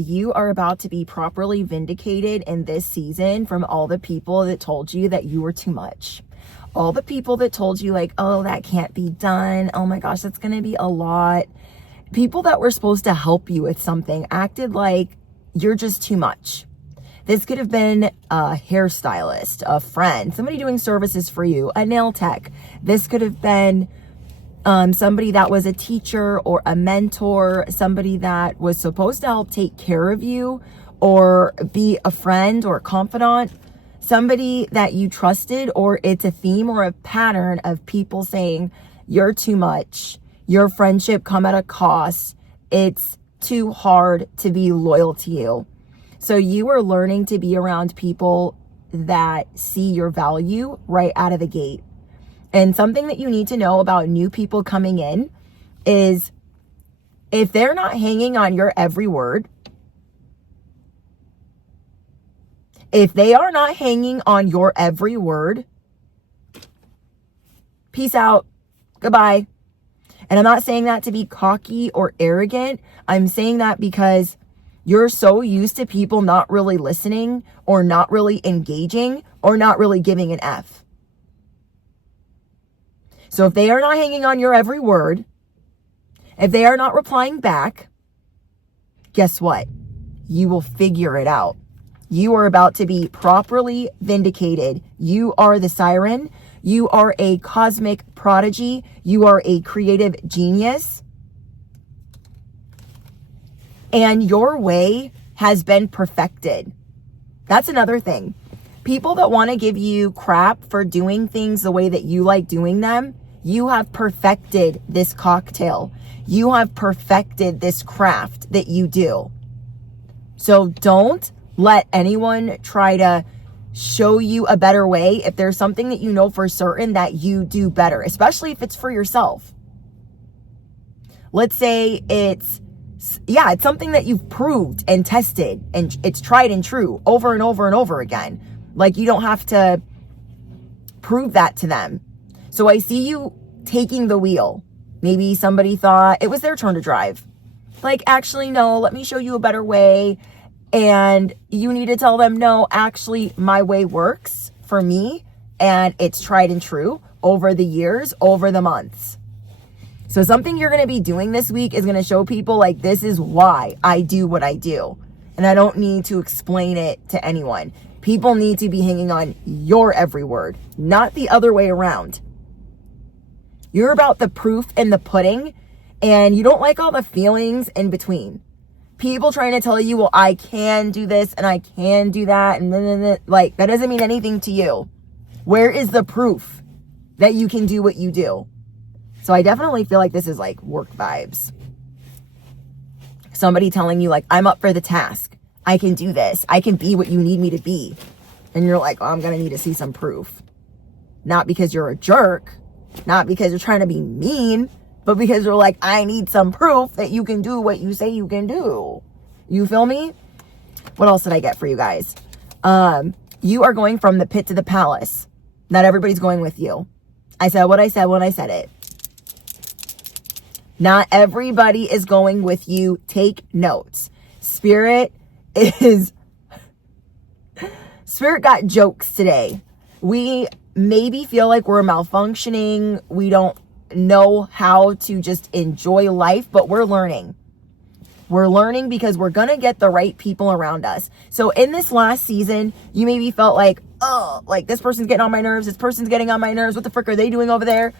You are about to be properly vindicated in this season from all the people that told you that you were too much. All the people that told you like, oh, that can't be done. Oh my gosh, that's going to be a lot. People that were supposed to help you with something acted like you're just too much. This could have been a hairstylist, a friend, somebody doing services for you, a nail tech. This could have been somebody that was a teacher or a mentor, somebody that was supposed to help take care of you or be a friend or confidant, somebody that you trusted, or it's a theme or a pattern of people saying you're too much, your friendship come at a cost, it's too hard to be loyal to you. So you are learning to be around people that see your value right out of the gate. And something that you need to know about new people coming in is if they're not hanging on your every word, if they are not hanging on your every word, peace out, goodbye. And I'm not saying that to be cocky or arrogant. I'm saying that because you're so used to people not really listening or not really engaging or not really giving an F. So if they are not hanging on your every word, if they are not replying back, guess what? You will figure it out. You are about to be properly vindicated. You are the siren. You are a cosmic prodigy. You are a creative genius. And your way has been perfected. That's another thing. People that want to give you crap for doing things the way that you like doing them, you have perfected this cocktail. You have perfected this craft that you do. So don't let anyone try to show you a better way if there's something that you know for certain that you do better, especially if it's for yourself. Let's say it's something that you've proved and tested and it's tried and true over and over and over again. Like you don't have to prove that to them. So I see you taking the wheel. Maybe somebody thought it was their turn to drive. Like, actually, no, let me show you a better way. And you need to tell them, no, actually, my way works for me. And it's tried and true over the years, over the months. So something you're going to be doing this week is going to show people like, this is why I do what I do. And I don't need to explain it to anyone. People need to be hanging on your every word, not the other way around. You're about the proof in the pudding, and you don't like all the feelings in between. People trying to tell you, well, I can do this and I can do that. And then, like, that doesn't mean anything to you. Where is the proof that you can do what you do? So I definitely feel like this is like work vibes. Somebody telling you like, I'm up for the task. I can do this. I can be what you need me to be. And you're like, oh, I'm going to need to see some proof. Not because you're a jerk. Not because you're trying to be mean. But because you're like, I need some proof that you can do what you say you can do. You feel me? What else did I get for you guys? You are going from the pit to the palace. Not everybody's going with you. I said what I said when I said it. Not everybody is going with you. Take notes. Spirit got jokes today. We maybe feel like we're malfunctioning. We don't know how to just enjoy life, but we're learning. We're learning because we're going to get the right people around us. So in this last season, you maybe felt like, oh, like this person's getting on my nerves. This person's getting on my nerves. What the frick are they doing over there?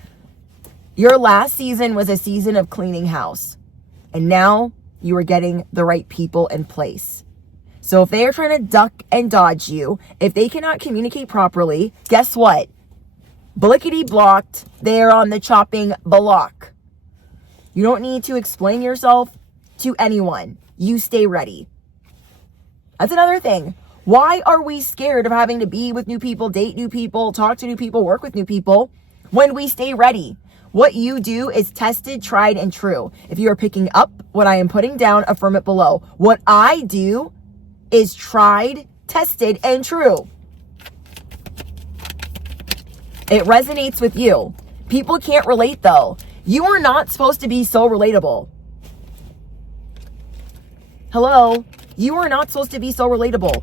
Your last season was a season of cleaning house. And now you are getting the right people in place. So if they are trying to duck and dodge you, if they cannot communicate properly, guess what? Blickety blocked. They are on the chopping block. You don't need to explain yourself to anyone. You stay ready. That's another thing. Why are we scared of having to be with new people, date new people, talk to new people, work with new people when we stay ready? What you do is tested, tried, and true. If you are picking up what I am putting down, affirm it below. What I do is tried, tested, and true. It resonates with you. People can't relate though. You are not supposed to be so relatable. Hello? You are not supposed to be so relatable.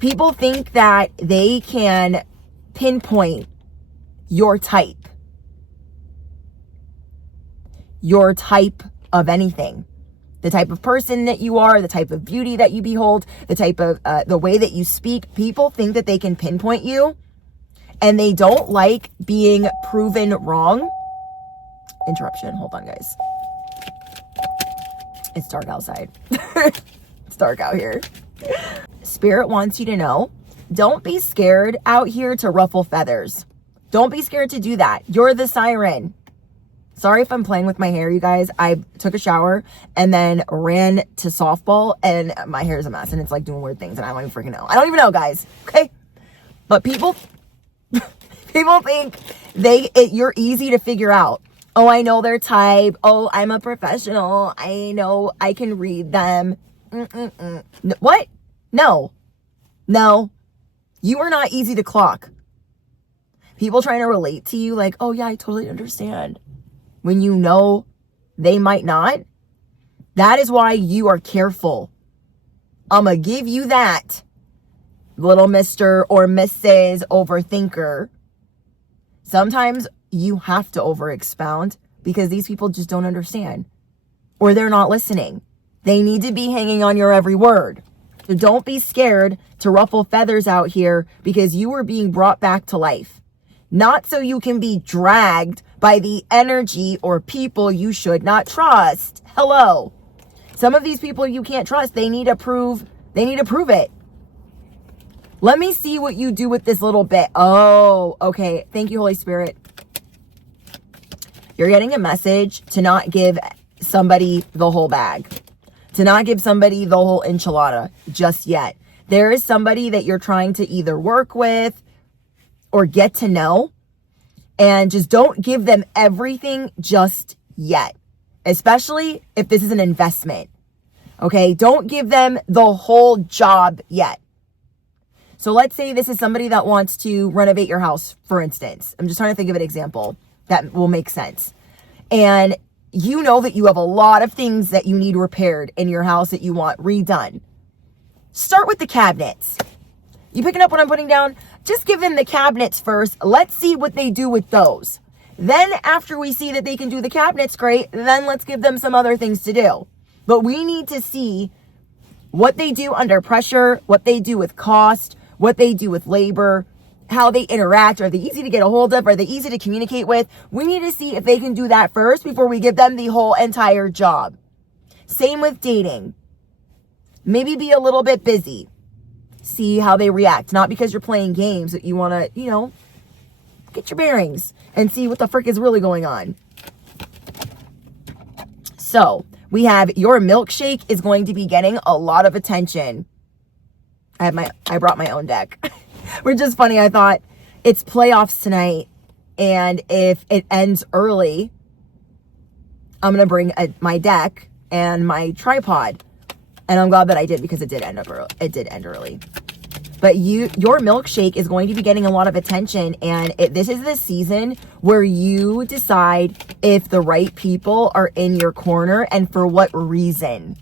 People think that they can pinpoint your type of anything. The type of person that you are, the type of beauty that you behold, the type of, the way that you speak. People think that they can pinpoint you, and they don't like being proven wrong. Interruption. Hold on, guys. It's dark outside. It's dark out here. Spirit wants you to know, don't be scared out here to ruffle feathers. Don't be scared to do that. You're the siren. Sorry if I'm playing with my hair, you guys. I took a shower and then ran to softball, and my hair is a mess, and it's like doing weird things, and I don't even freaking know. I don't even know, guys. Okay? But people think you're easy to figure out. Oh, I know their type. Oh, I'm a professional. I know I can read them. What? No. You are not easy to clock. People trying to relate to you like, oh yeah, I totally understand. When you know they might not. That is why you are careful. I'm going to give you that, little Mr. or Mrs. Overthinker. Sometimes you have to over-expound because these people just don't understand. Or they're not listening. They need to be hanging on your every word. So don't be scared to ruffle feathers out here because you are being brought back to life. Not so you can be dragged by the energy or people you should not trust. Hello. Some of these people you can't trust, they need to prove it. Let me see what you do with this little bit. Oh, okay. Thank you, Holy Spirit. You're getting a message to not give somebody the whole bag. To not give somebody the whole enchilada just yet. There is somebody that you're trying to either work with or get to know. And just don't give them everything just yet. Especially if this is an investment. Okay? Don't give them the whole job yet. So let's say this is somebody that wants to renovate your house, for instance. I'm just trying to think of an example that will make sense. And you know that you have a lot of things that you need repaired in your house that you want redone. Start with the cabinets. You picking up what I'm putting down? Just give them the cabinets first. Let's see what they do with those. Then after we see that they can do the cabinets great, then let's give them some other things to do. But we need to see what they do under pressure, what they do with cost, what they do with labor, how they interact. Are they easy to get a hold of? Are they easy to communicate with? We need to see if they can do that first before we give them the whole entire job. Same with dating. Maybe be a little bit busy. See how they react. Not because you're playing games that you want to, get your bearings and see what the frick is really going on. So we have your milkshake is going to be getting a lot of attention. I brought my own deck. Which is funny. I thought it's playoffs tonight. And if it ends early, I'm going to bring my deck and my tripod. And I'm glad that I did because it did end early. But your milkshake is going to be getting a lot of attention. And this is the season where you decide if the right people are in your corner and for what reason.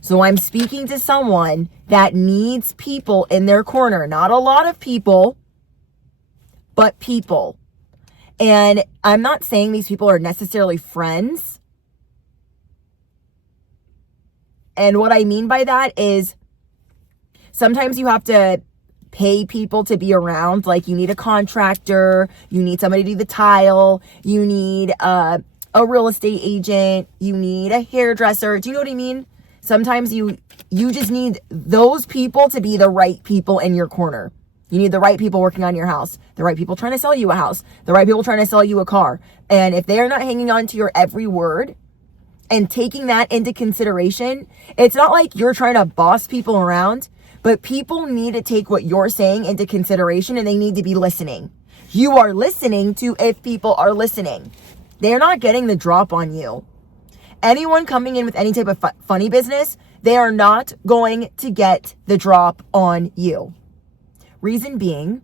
So I'm speaking to someone that needs people in their corner. Not a lot of people, but people. And I'm not saying these people are necessarily friends. And what I mean by that is sometimes you have to pay people to be around. Like you need a contractor, you need somebody to do the tile, you need a real estate agent, you need a hairdresser. Do you know what I mean? Sometimes you just need those people to be the right people in your corner. You need the right people working on your house, the right people trying to sell you a house, the right people trying to sell you a car. And if they are not hanging on to your every word and taking that into consideration, it's not like you're trying to boss people around, but people need to take what you're saying into consideration and they need to be listening. You are listening to if people are listening. They're not getting the drop on you. Anyone coming in with any type of funny business, they are not going to get the drop on you. Reason being,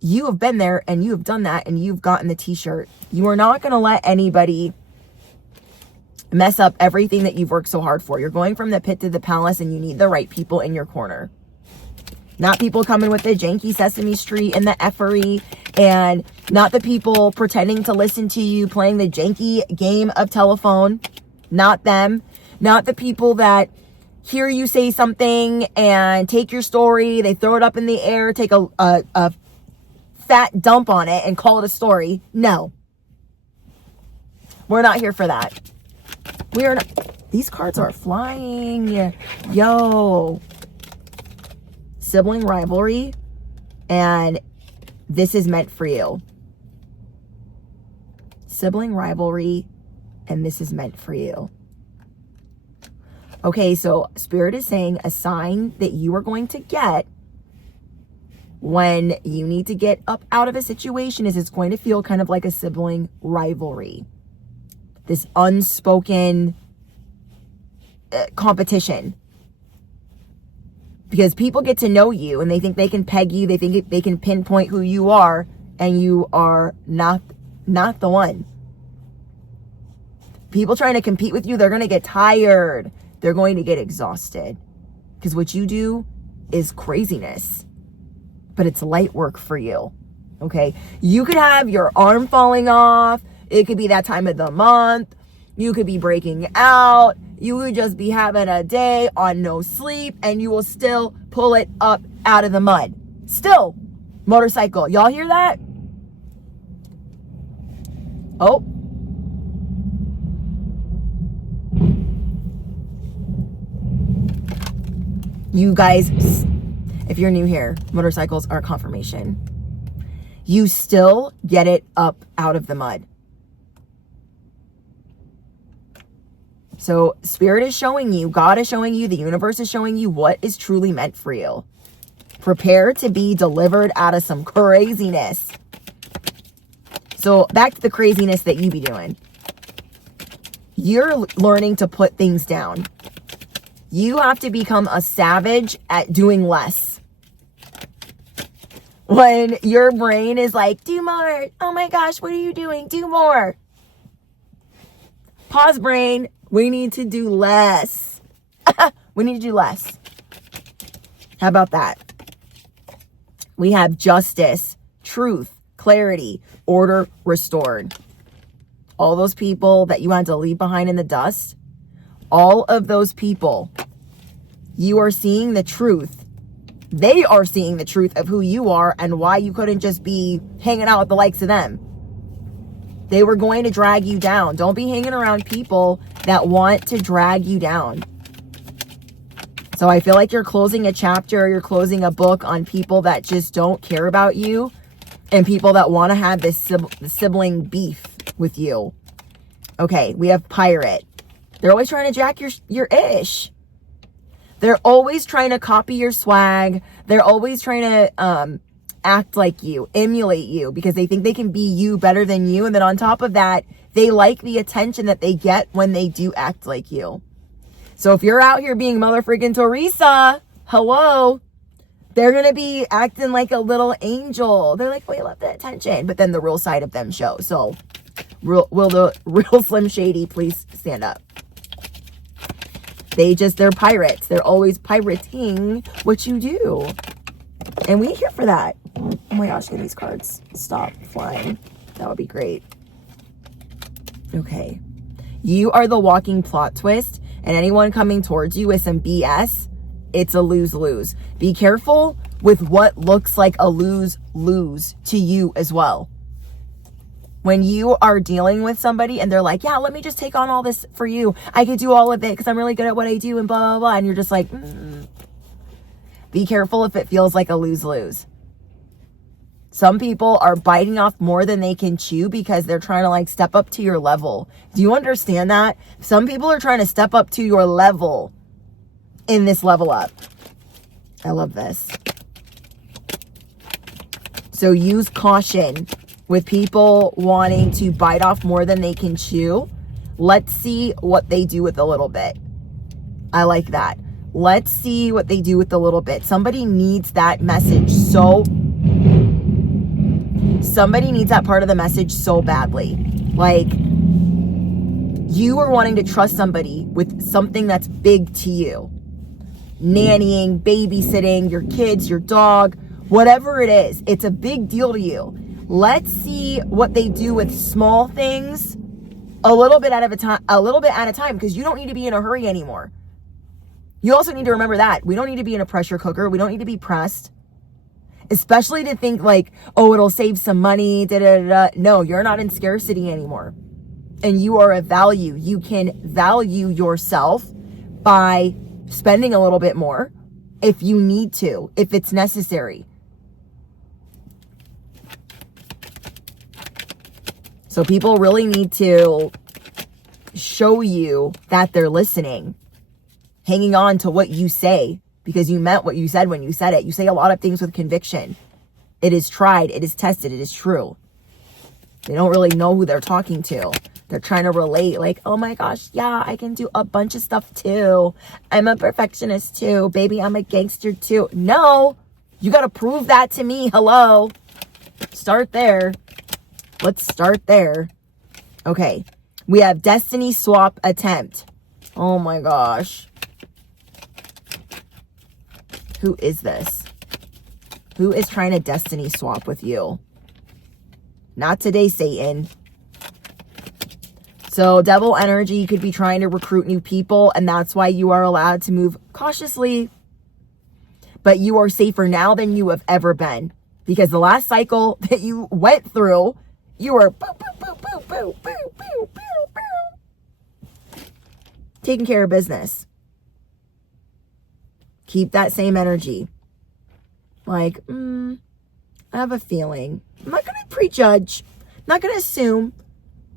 you have been there and you have done that and you've gotten the t-shirt. You are not going to let anybody mess up everything that you've worked so hard for. You're going from the pit to the palace, and you need the right people in your corner. Not people coming with the janky Sesame Street and the effery, and not the people pretending to listen to you playing the janky game of telephone. Not them. Not the people that hear you say something and take your story, they throw it up in the air, take a fat dump on it and call it a story. No. We're not here for that. We are not. These cards are flying. Yo. Sibling rivalry, and this is meant for you. Sibling rivalry, and this is meant for you. Okay, so Spirit is saying a sign that you are going to get when you need to get up out of a situation is it's going to feel kind of like a sibling rivalry. This unspoken competition. Because people get to know you and they think they can peg you, they think they can pinpoint who you are, and you are not the one. People trying to compete with you, they're going to get tired. They're going to get exhausted. Because what you do is craziness. But it's light work for you. Okay? You could have your arm falling off. It could be that time of the month. You could be breaking out. You would just be having a day on no sleep, and you will still pull it up out of the mud. Still, motorcycle. Y'all hear that? Oh. You guys, if you're new here, motorcycles are confirmation. You still get it up out of the mud. So Spirit is showing you, God is showing you, the universe is showing you what is truly meant for you. Prepare to be delivered out of some craziness. So back to the craziness that you be doing. You're learning to put things down. You have to become a savage at doing less. When your brain is like, do more. Oh my gosh, what are you doing? Do more. Pause, brain. We need to do less. We need to do less. How about that? We have justice, truth, clarity, order restored. All those people that you had to leave behind in the dust, all of those people, you are seeing the truth. They are seeing the truth of who you are and why you couldn't just be hanging out with the likes of them. They were going to drag you down. Don't be hanging around people that want to drag you down. So I feel like you're closing a chapter, you're closing a book on people that just don't care about you and people that want to have this sibling beef with you. Okay, we have pirate. They're always trying to jack your ish. They're always trying to copy your swag. They're always trying to act like you, emulate you, because they think they can be you better than you. And then on top of that, they like the attention that they get when they do act like you. So if you're out here being mother freaking Teresa, hello, they're going to be acting like a little angel. They're like, we love the attention. But then the real side of them show. So will the real Slim Shady please stand up? They're pirates. They're always pirating what you do. And we're here for that. Oh my gosh, can these cards stop flying? That would be great. Okay. You are the walking plot twist, and anyone coming towards you with some BS, it's a lose-lose. Be careful with what looks like a lose-lose to you as well. When you are dealing with somebody and they're like, yeah, let me just take on all this for you. I could do all of it because I'm really good at what I do and blah, blah, blah. And you're just like, Be careful if it feels like a lose-lose. Some people are biting off more than they can chew because they're trying to like step up to your level. Do you understand that? Some people are trying to step up to your level in this level up. I love this. So use caution with people wanting to bite off more than they can chew. Let's see what they do with a little bit. I like that. Let's see what they do with a little bit. Somebody needs that message so somebody needs that part of the message so badly. Like, you are wanting to trust somebody with something that's big to you. Nannying, babysitting, your kids, your dog, whatever it is, it's a big deal to you. Let's see what they do with small things a little bit at a time, because you don't need to be in a hurry anymore. You also need to remember that we don't need to be in a pressure cooker. We don't need to be pressed, especially to think like, oh, it'll save some money. No, you're not in scarcity anymore. And you are of value. You can value yourself by spending a little bit more if you need to, if it's necessary. So people really need to show you that they're listening, hanging on to what you say, because you meant what you said when you said it. You say a lot of things with conviction. It is tried. It is tested. It is true. They don't really know who they're talking to. They're trying to relate, like, oh my gosh, yeah, I can do a bunch of stuff too. I'm a perfectionist too. Baby, I'm a gangster too. No, you got to prove that to me. Hello. Start there. Let's start there. Okay. We have destiny swap attempt. Oh my gosh. Who is this? Who is trying to destiny swap with you? Not today, Satan. So devil energy could be trying to recruit new people, and that's why you are allowed to move cautiously. But you are safer now than you have ever been, because the last cycle that you went through, you were taking care of business. Keep that same energy. Like, I have a feeling. I'm not going to prejudge. I'm not going to assume.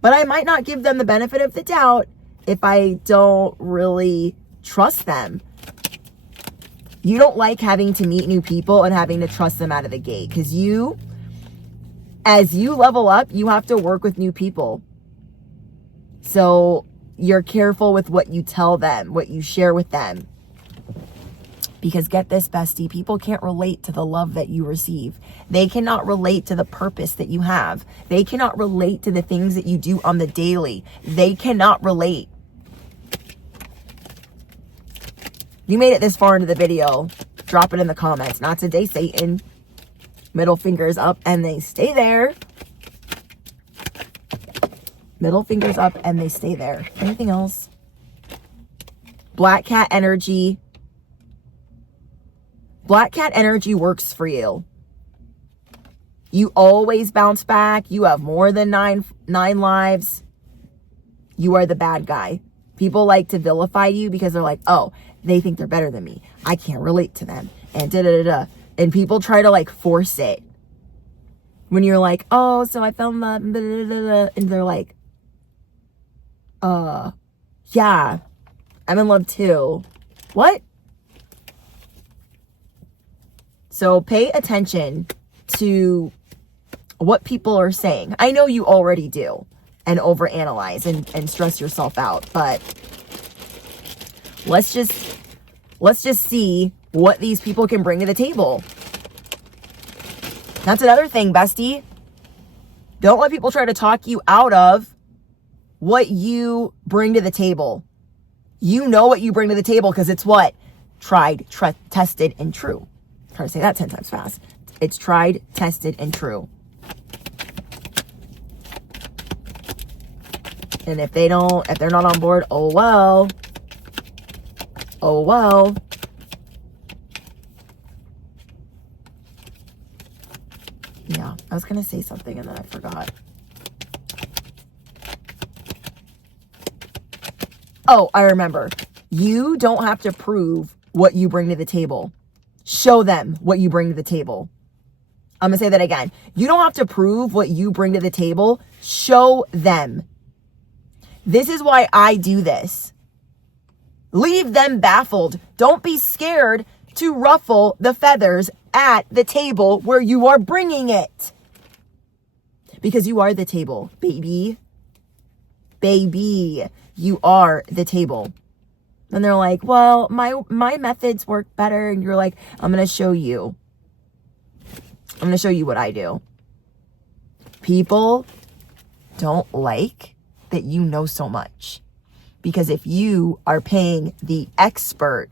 But I might not give them the benefit of the doubt if I don't really trust them. You don't like having to meet new people and having to trust them out of the gate. Because you, as you level up, you have to work with new people. So you're careful with what you tell them, what you share with them. Because get this, bestie, people can't relate to the love that you receive. They cannot relate to the purpose that you have. They cannot relate to the things that you do on the daily. They cannot relate. You made it this far into the video. Drop it in the comments. Not today, Satan. Middle fingers up and they stay there. Middle fingers up and they stay there. Anything else? Black cat energy. Black cat energy works for you. You always bounce back. You have more than nine lives. You are the bad guy. People like to vilify you because they're like, oh, they think they're better than me. I can't relate to them. And da-da-da-da. And people try to like force it. When you're like, oh, so I fell in love. And they're like, yeah, I'm in love too. What? So pay attention to what people are saying. I know you already do and overanalyze and stress yourself out, but let's just see what these people can bring to the table. That's another thing, bestie. Don't let people try to talk you out of what you bring to the table. You know what you bring to the table because it's what? Tried, tested, and true. Try to say that 10 times fast. It's tried, tested, and true. And if they're not on board, oh well. Oh well. Yeah, I was gonna say something and then I forgot. Oh, I remember. You don't have to prove what you bring to the table. Show them what you bring to the table. I'm going to say that again. You don't have to prove what you bring to the table. Show them. This is why I do this. Leave them baffled. Don't be scared to ruffle the feathers at the table where you are bringing it. Because you are the table, baby. Baby, you are the table. And they're like, well, my methods work better. And you're like, I'm going to show you. I'm going to show you what I do. People don't like that you know so much. Because if you are paying the expert,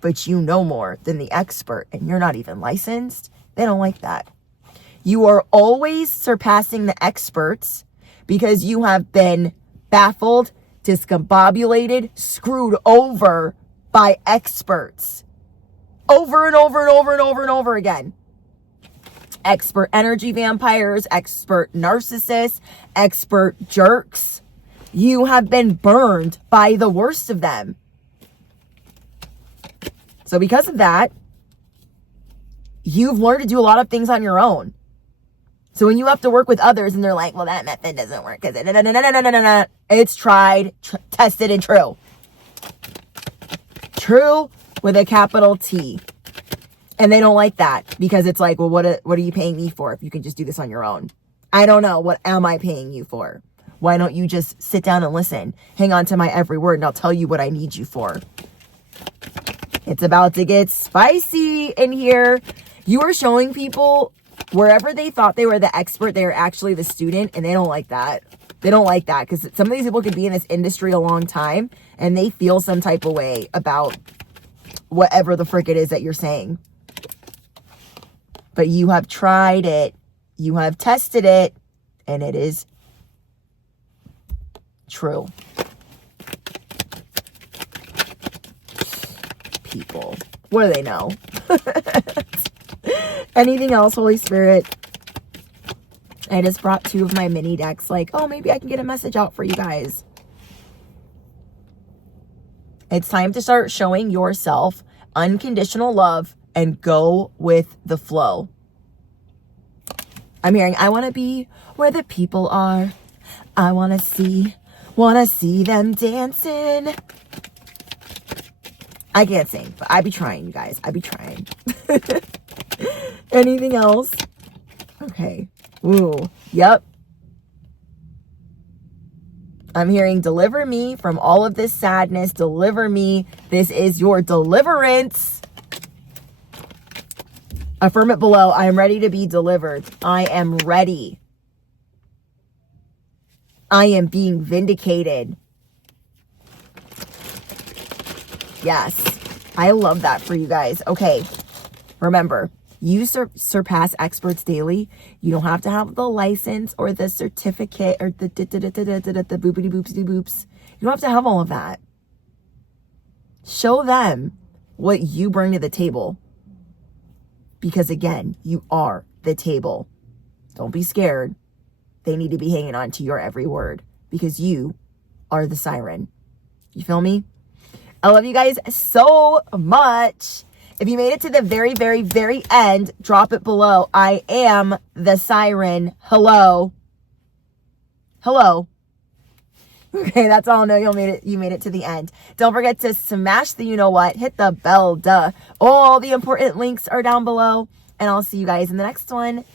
but you know more than the expert and you're not even licensed, they don't like that. You are always surpassing the experts because you have been baffled, discombobulated, screwed over by experts. Over and over and over and over and over again. Expert energy vampires, expert narcissists, expert jerks. You have been burned by the worst of them. So because of that, you've learned to do a lot of things on your own. So when you have to work with others and they're like, well, that method doesn't work. It's tried, tested, and true. True with a capital T. And they don't like that because it's like, well, what are you paying me for if you can just do this on your own? I don't know. What am I paying you for? Why don't you just sit down and listen? Hang on to my every word and I'll tell you what I need you for. It's about to get spicy in here. You are showing people wherever they thought they were the expert, they are actually the student, and they don't like that. They don't like that because some of these people could be in this industry a long time and they feel some type of way about whatever the frick it is that you're saying. But you have tried it, you have tested it, and it is true. People, what do they know? Anything else, Holy Spirit? I just brought 2 of my mini decks, like, oh, maybe I can get a message out for you guys. It's time to start showing yourself unconditional love and go with the flow. I'm hearing, I want to be where the people are. I want to see them dancing. I can't sing, but I be trying, you guys. I be trying. Anything else? Okay. Ooh. Yep. I'm hearing, deliver me from all of this sadness. Deliver me. This is your deliverance. Affirm it below. I am ready to be delivered. I am ready. I am being vindicated. Yes. I love that for you guys. Okay. Remember, you surpass experts daily. You don't have to have the license or the certificate or the boopity boopsity boops. You don't have to have all of that. Show them what you bring to the table. Because again, you are the table. Don't be scared. They need to be hanging on to your every word because you are the siren. You feel me? I love you guys so much. If you made it to the very, very, very end, drop it below. I am the siren. Hello. Hello. Okay, that's all I know. You made it to the end. Don't forget to smash the you know what. Hit the bell, duh. All the important links are down below. And I'll see you guys in the next one.